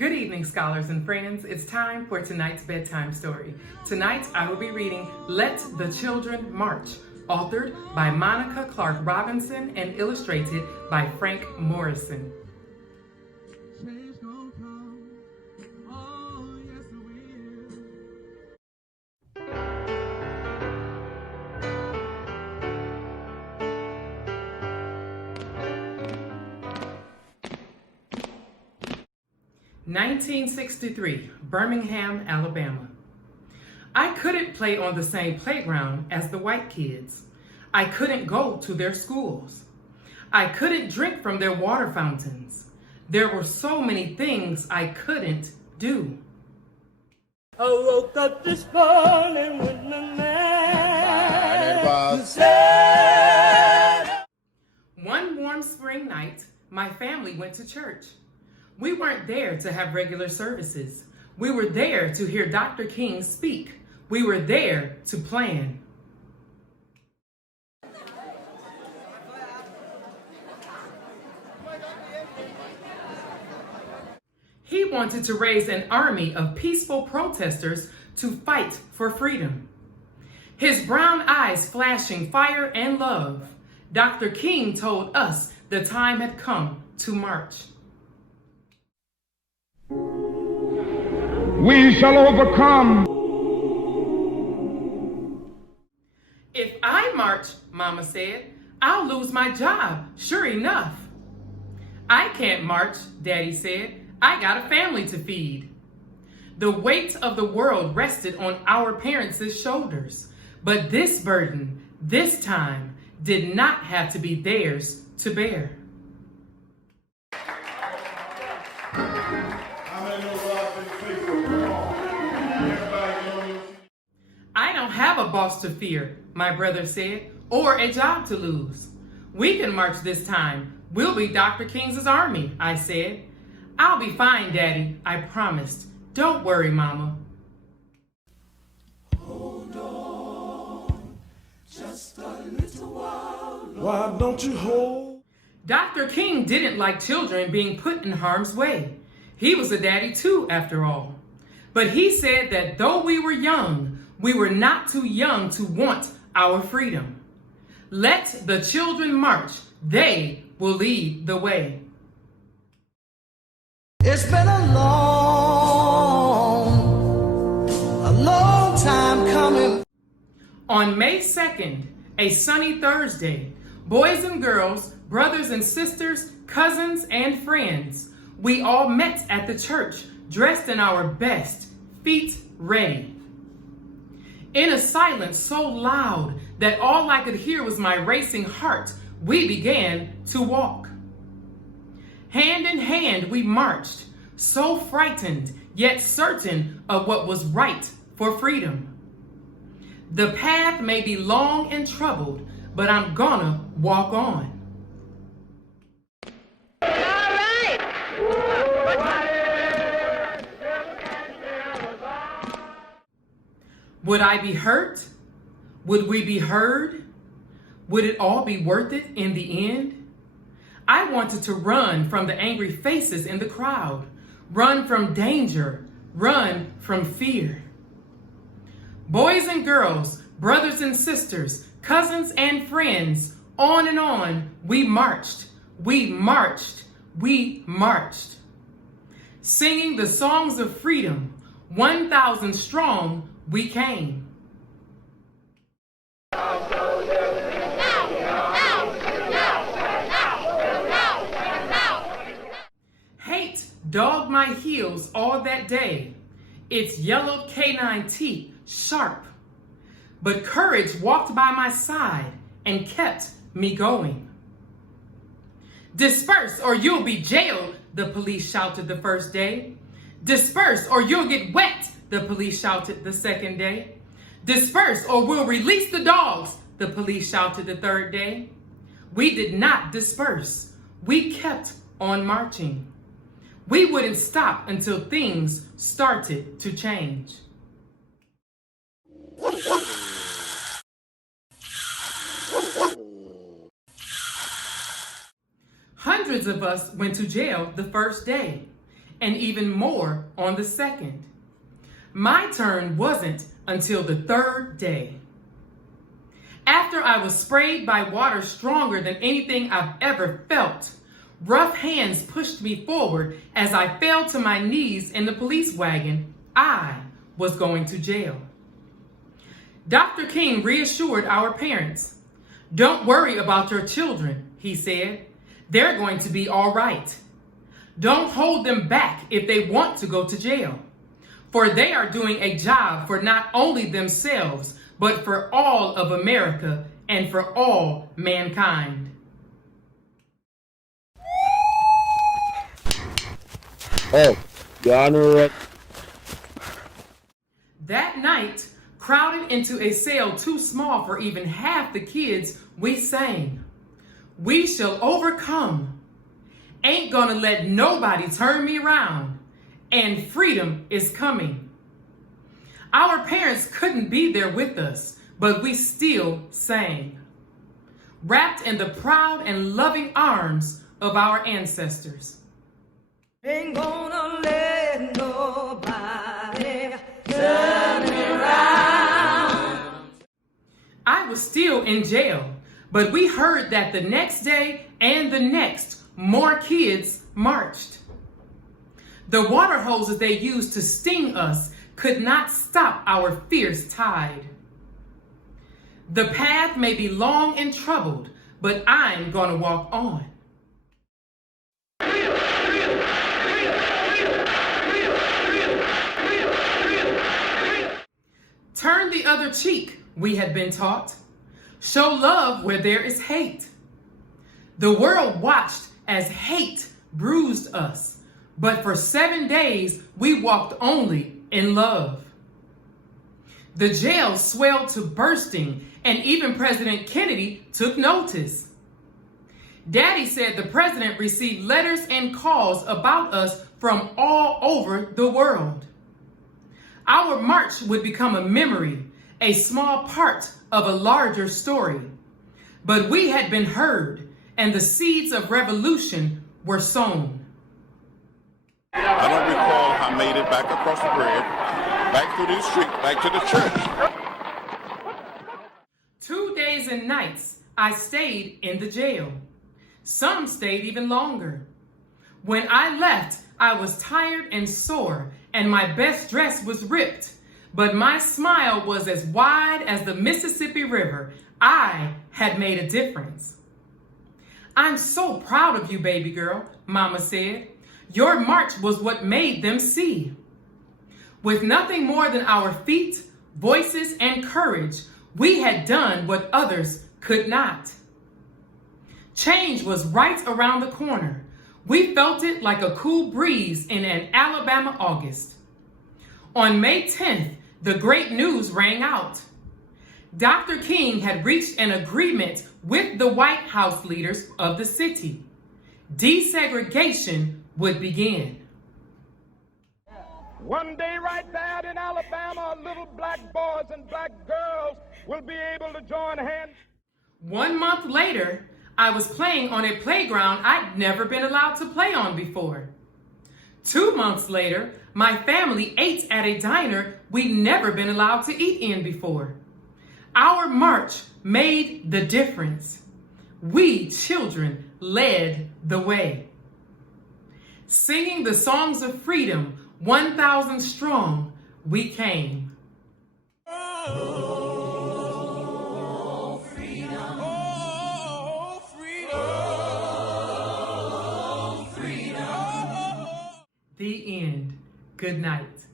Good evening, scholars and friends. It's time for tonight's bedtime story. Tonight, I will be reading Let the Children March, authored by Monica Clark Robinson and illustrated by Frank Morrison. 1963, Birmingham, Alabama. I couldn't play on the same playground as the white kids. I couldn't go to their schools. I couldn't drink from their water fountains. There were so many things I couldn't do. I woke up this morning with my man said. One warm spring night, my family went to church. We weren't there to have regular services. We were there to hear Dr. King speak. We were there to plan. He wanted to raise an army of peaceful protesters to fight for freedom. His brown eyes flashing fire and love, Dr. King told us the time had come to march. We shall overcome. If I march, Mama said, I'll lose my job, sure enough. I can't march, Daddy said. I got a family to feed. The weight of the world rested on our parents' shoulders, but this burden, this time, did not have to be theirs to bear. I don't have a boss to fear, my brother said, or a job to lose. We can march this time. We'll be Dr. King's army, I said. I'll be fine, Daddy, I promised. Don't worry, Mama. Hold on, just a little while. Why don't you hold? Dr. King didn't like children being put in harm's way. He was a daddy too, after all. But he said that though we were young, we were not too young to want our freedom. Let the children march. They will lead the way. It's been a long time coming. On May 2nd, a sunny Thursday, boys and girls, brothers and sisters, cousins and friends, we all met at the church, dressed in our best, feet ready. In a silence so loud that all I could hear was my racing heart, we began to walk. Hand in hand we marched, so frightened yet certain of what was right for freedom. The path may be long and troubled, but I'm gonna walk on. Would I be hurt? Would we be heard? Would it all be worth it in the end? I wanted to run from the angry faces in the crowd, run from danger, run from fear. Boys and girls, brothers and sisters, cousins and friends, on and on, we marched, we marched, we marched. Singing the songs of freedom, 1,000 strong, we came. Hate dogged my heels all that day, its yellowed canine teeth sharp. But courage walked by my side and kept me going. Disperse or you'll be jailed, the police shouted the first day. Disperse or you'll get wet, the police shouted the second day. Disperse or we'll release the dogs, the police shouted the third day. We did not disperse. We kept on marching. We wouldn't stop until things started to change. Hundreds of us went to jail the first day. and even more on the second. My turn wasn't until the third day. After I was sprayed by water stronger than anything I've ever felt, rough hands pushed me forward as I fell to my knees in the police wagon. I was going to jail. Dr. King reassured our parents. "Don't worry about your children," he said. "They're going to be all right. Don't hold them back if they want to go to jail, for they are doing a job for not only themselves, but for all of America and for all mankind." Oh, Your Honor. That night, crowded into a cell too small for even half the kids, we sang, "We shall overcome. Ain't gonna let nobody turn me around. And freedom is coming." Our parents couldn't be there with us, but we still sang, wrapped in the proud and loving arms of our ancestors. Ain't gonna let nobody turn me around. I was still in jail, but we heard that the next day and the next, more kids marched. The water hoses they used to sting us could not stop our fierce tide. The path may be long and troubled, but I'm gonna walk on. Turn the other cheek, we had been taught. Show love where there is hate. The world watched as hate bruised us, but for 7 days we walked only in love. The jail swelled to bursting, and even President Kennedy took notice. Daddy said the president received letters and calls about us from all over the world. Our march would become a memory, a small part of a larger story. But we had been heard, and the seeds of revolution were sown. I don't recall I made it back across the bridge, back through these streets, back to the church. 2 days and nights I stayed in the jail. Some stayed even longer. When I left, I was tired and sore, and my best dress was ripped, but my smile was as wide as the Mississippi River. I had made a difference. "I'm so proud of you, baby girl," Mama said. "Your march was what made them see." With nothing more than our feet, voices, and courage, we had done what others could not. Change was right around the corner. We felt it like a cool breeze in an Alabama August. On May 10th, the great news rang out. Dr. King had reached an agreement with the White House leaders of the city. Desegregation would begin. One day right there in Alabama, little black boys and black girls will be able to join hands. 1 month later, I was playing on a playground I'd never been allowed to play on before. 2 months later, my family ate at a diner we'd never been allowed to eat in before. Our march made the difference. We children led the way. Singing the songs of freedom, 1,000 strong, we came. Oh, freedom. Oh, freedom. Oh, freedom. The end. Good night.